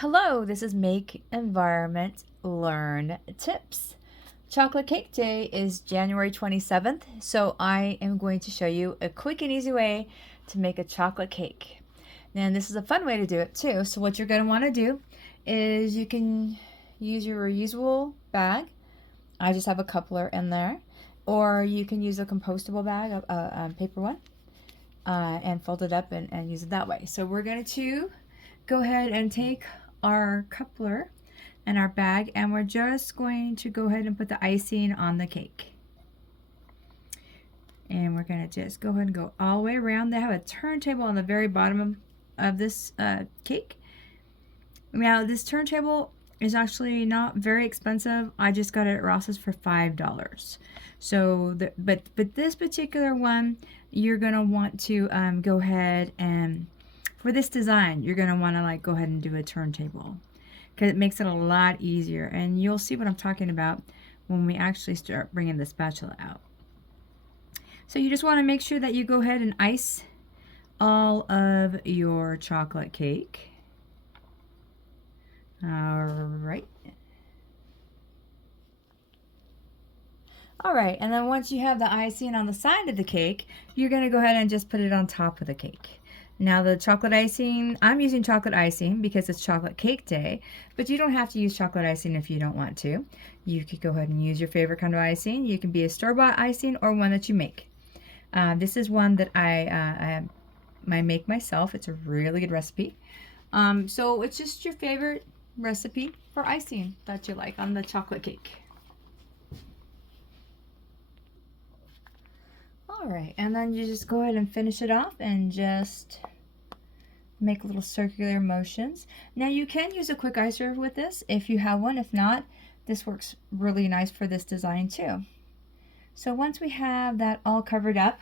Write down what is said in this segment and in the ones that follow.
Hello, this is Make Environment Learn Tips. Chocolate Cake Day is January 27th, so I am going to show you a quick and easy way to make a chocolate cake. And this is a fun way to do it too. So what you're going to want to do is you can use your reusable bag. I just have a coupler in there. Or you can use a compostable bag, a paper one, and fold it up and use it that way. So we're going to go ahead and take our coupler and our bag, and we're just going to go ahead and put the icing on the cake. And we're going to just go ahead and go all the way around. They have a turntable on the very bottom of this cake. Now this turntable is actually not very expensive. I just got it at Ross's for $5. So, but this particular one, you're gonna want to go ahead and, for this design, you're gonna want to go ahead and do a turntable, because it makes it a lot easier. And you'll see what I'm talking about when we actually start bringing the spatula out. So you just want to make sure that you go ahead and ice all of your chocolate cake. Alright. Alright, and then once you have the icing on the side of the cake, you're going to go ahead and just put it on top of the cake. Now the chocolate icing, I'm using chocolate icing because it's chocolate cake day, but you don't have to use chocolate icing if you don't want to. You could go ahead and use your favorite kind of icing. You can be a store-bought icing or one that you make. This is one that I make myself. It's a really good recipe. So it's just your favorite recipe for icing that you like on the chocolate cake. Alright, and then you just go ahead and finish it off and just make little circular motions. Now you can use a quick icer with this if you have one. If not, this works really nice for this design too. So once we have that all covered up,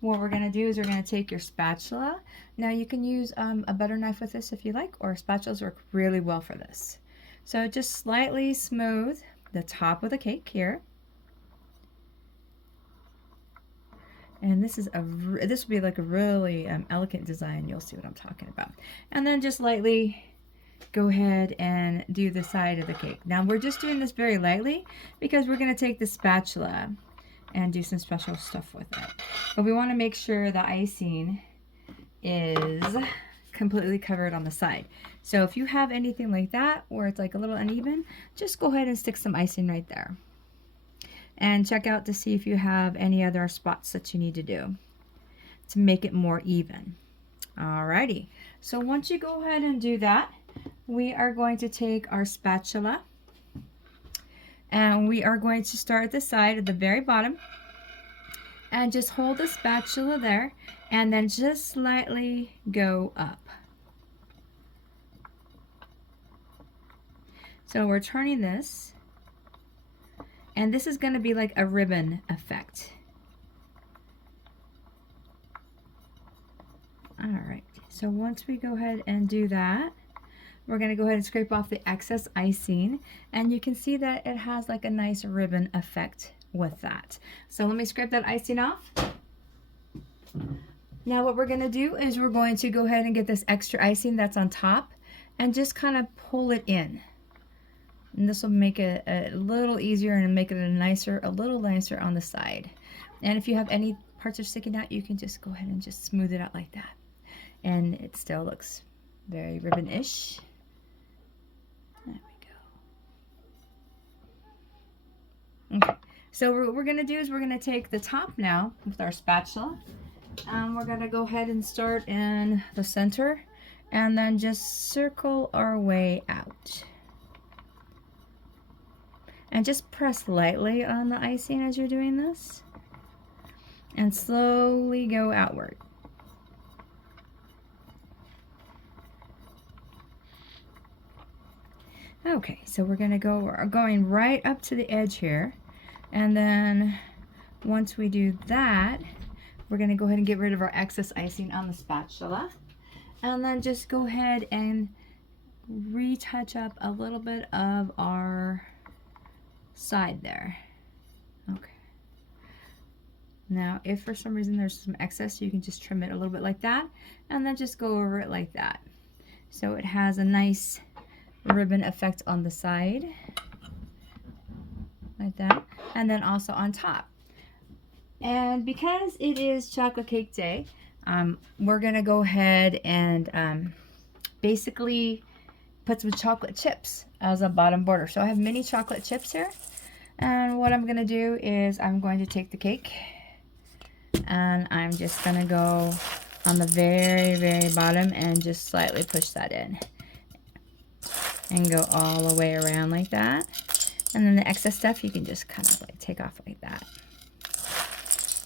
what we're going to do is we're going to take your spatula. Now you can use a butter knife with this if you like, or spatulas work really well for this. So just slightly smooth the top of the cake here. And this would be like a really elegant design. You'll see what I'm talking about. And then just lightly go ahead and do the side of the cake. Now we're just doing this very lightly because we're going to take the spatula and do some special stuff with it. But we want to make sure the icing is completely covered on the side. So if you have anything like that where it's like a little uneven, just go ahead and stick some icing right there. And check out to see if you have any other spots that you need to do to make it more even. Alrighty, so once you go ahead and do that, we are going to take our spatula and we are going to start at the side at the very bottom and just hold the spatula there and then just slightly go up. So we're turning this, and this is going to be like a ribbon effect. Alright, so once we go ahead and do that, we're going to go ahead and scrape off the excess icing, and you can see that it has like a nice ribbon effect with that. So let me scrape that icing off. Now what we're going to do is we're going to go ahead and get this extra icing that's on top and just kind of pull it in. And this will make it a little easier and make it a little nicer on the side. And if you have any parts are sticking out, you can just go ahead and just smooth it out like that. And it still looks very ribbon-ish. There we go. Okay, so what we're going to do is we're going to take the top now with our spatula. We're going to go ahead and start in the center and then just circle our way out. And just press lightly on the icing as you're doing this. And slowly go outward. Okay, so we're going right up to the edge here. And then once we do that, we're going to go ahead and get rid of our excess icing on the spatula. And then just go ahead and retouch up a little bit of our side there. Okay. Now, if for some reason there's some excess, you can just trim it a little bit like that, and then just go over it like that. So it has a nice ribbon effect on the side, like that, and then also on top. And because it is chocolate cake day, we're gonna go ahead and basically put some chocolate chips as a bottom border. So I have mini chocolate chips here, and what I'm gonna do is I'm going to take the cake and I'm just gonna go on the very, very bottom and just slightly push that in and go all the way around like that. And then the excess stuff you can just kind of like take off like that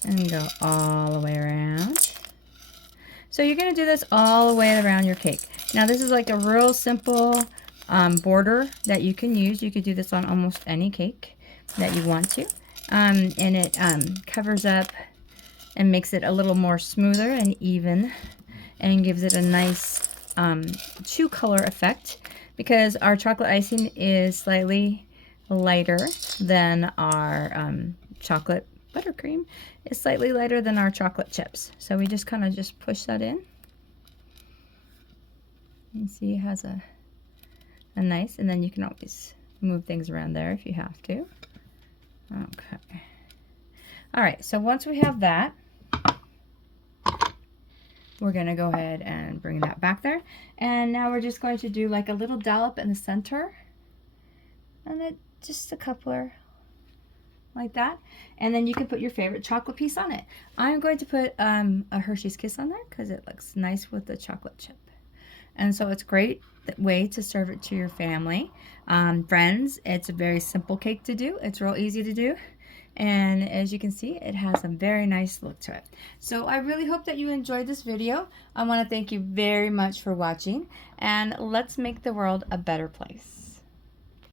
and go all the way around. So you're going to do this all the way around your cake. Now this is like a real simple border that you can use. You could do this on almost any cake that you want to. And it covers up and makes it a little more smoother and even, and gives it a nice chew color effect, because our chocolate icing is slightly lighter than our chocolate buttercream. Is slightly lighter than our chocolate chips. So we just kind of just push that in. You see it has a nice, and then you can always move things around there if you have to. Okay. All right, so once we have that, we're gonna go ahead and bring that back there. And now we're just going to do like a little dollop in the center. And then just a coupler like that, and then you can put your favorite chocolate piece on it. I'm going to put a Hershey's Kiss on there because it looks nice with the chocolate chip, and so it's a great way to serve it to your family, friends. It's a very simple cake to do. It's real easy to do, and as you can see, it has a very nice look to it. So I really hope that you enjoyed this video. I want to thank you very much for watching, and let's make the world a better place.